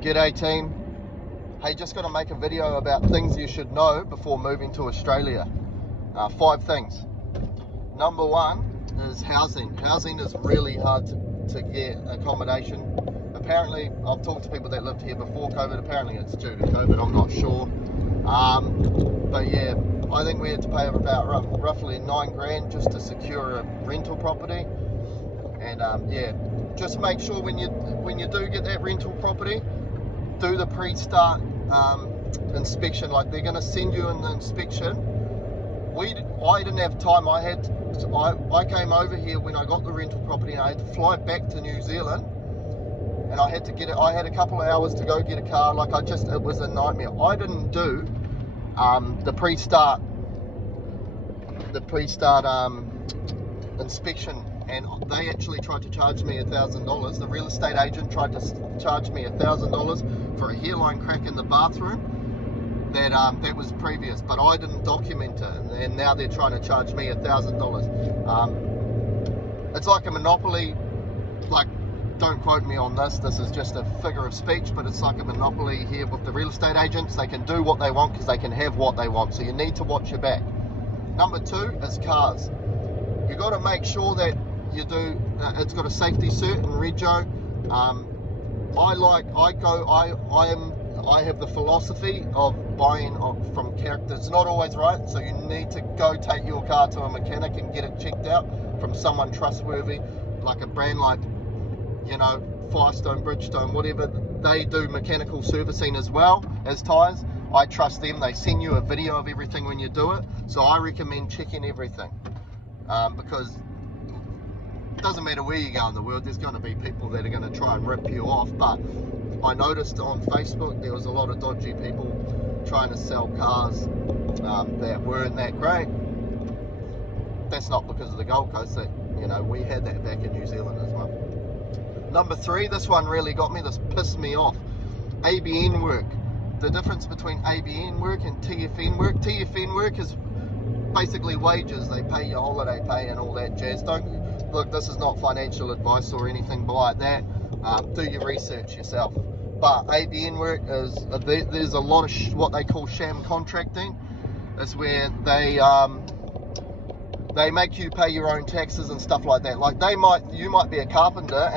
G'day team. Hey, just going to make a video about things you should know before moving to Australia. 5 things. Number 1 is housing. Housing is really hard to get accommodation. Apparently, I've talked to people that lived here before COVID. Apparently it's due to COVID, I'm not sure. But yeah, I think we had to pay about roughly $9,000 just to secure a rental property. And yeah, just make sure when you do get that rental property, do the pre-start inspection. Like, they're going to send you an inspection. I didn't have time. I came over here when I got the rental property, and I had to fly back to New Zealand, and I had to get it. I had a couple of hours to go get a car. Like, it was a nightmare. I didn't do the pre-start inspection, and they actually tried to charge me $1,000. The real estate agent tried to charge me $1,000 for a hairline crack in the bathroom that was previous, but I didn't document it, and now they're trying to charge me $1,000. It's like a monopoly. Like, don't quote me on this, this is just a figure of speech, but it's like a monopoly here with the real estate agents. They can do what they want because they can have what they want, so you need to watch your back. Number 2 is cars. You got to make sure that you do, it's got a safety cert and rego. I have the philosophy of buying from character. It's not always right, so you need to go take your car to a mechanic and get it checked out from someone trustworthy, like a brand like, you know, Firestone, Bridgestone, whatever. They do mechanical servicing as well as tyres. I trust them. They send you a video of everything when you do it, so I recommend checking everything, because it doesn't matter where you go in the world, there's going to be people that are going to try and rip you off. But I noticed on Facebook there was a lot of dodgy people trying to sell cars that weren't that great. That's not because of the Gold Coast. That, you know, we had that back in New Zealand as well. Number 3, this one really got me. This pissed me off. ABN work. The difference between ABN work and TFN work. TFN work is basically wages. They pay your holiday pay and all that jazz. Look, this is not financial advice or anything like that. Do your research yourself. But ABN work is, there's a lot of what they call sham contracting. It's where they make you pay your own taxes and stuff like that. Like, you might be a carpenter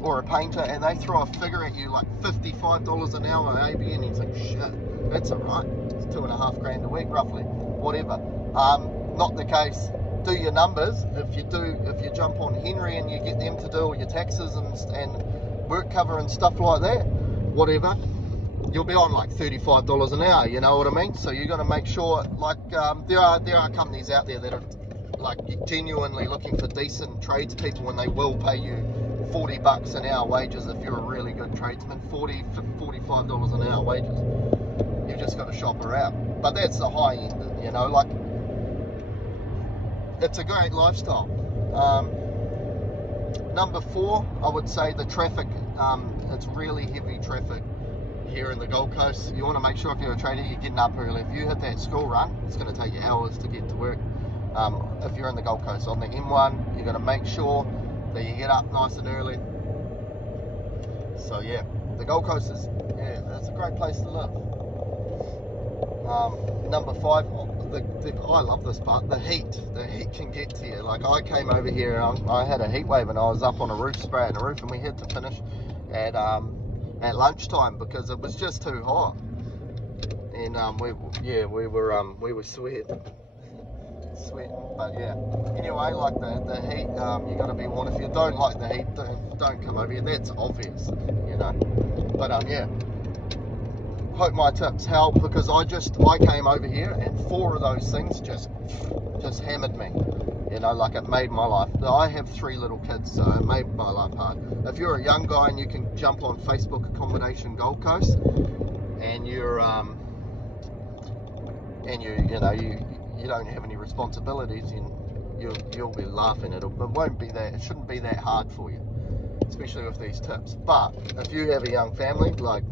or a painter, and they throw a figure at you like $55 an hour on ABN, and you think, shit, that's alright. It's $2,500 a week, roughly, whatever. Not the case. Do your numbers. If you jump on Henry and you get them to do all your taxes and work cover and stuff like that, whatever, you'll be on like $35 an hour. You know what I mean? So you got to make sure. Like, there are companies out there that are like genuinely looking for decent tradespeople, and they will pay you $40 an hour wages if you're a really good tradesman. $45 an hour wages. You've just got to shop around. But that's the high end. You know, like, it's a great lifestyle. Number 4, I would say the traffic. It's really heavy traffic here in the Gold Coast. You want to make sure, if you're a tradie, you're getting up early. If you hit that school run, it's going to take you hours to get to work. If you're in the Gold Coast on the M1, you've got to make sure that you get up nice and early. So yeah, the Gold Coast is, it's a great place to live. Number 5, I love this part, the heat can get to you. Like, I came over here and I had a heat wave, and I was up on a roof, spraying the roof, and we had to finish at lunchtime because it was just too hot. And we were sweating. But yeah, anyway, like the heat, you got to be warned. If you don't like the heat, don't come over here. That's obvious, you know. But yeah, hope my tips help, because I came over here and 4 of those things just hammered me. You know, like, it made my life. I have 3 little kids, so it made my life hard. If you're a young guy and you can jump on Facebook Accommodation Gold Coast, and you don't have any responsibilities, and you'll be laughing. It shouldn't be that hard for you, especially with these tips. But if you have a young family, like,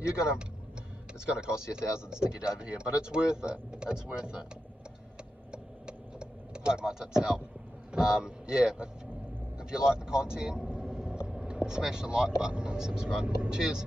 it's gonna cost you thousands to get over here, but it's worth it. It's worth it. Hope my tips help. Yeah, if you like the content, smash the like button and subscribe. Cheers.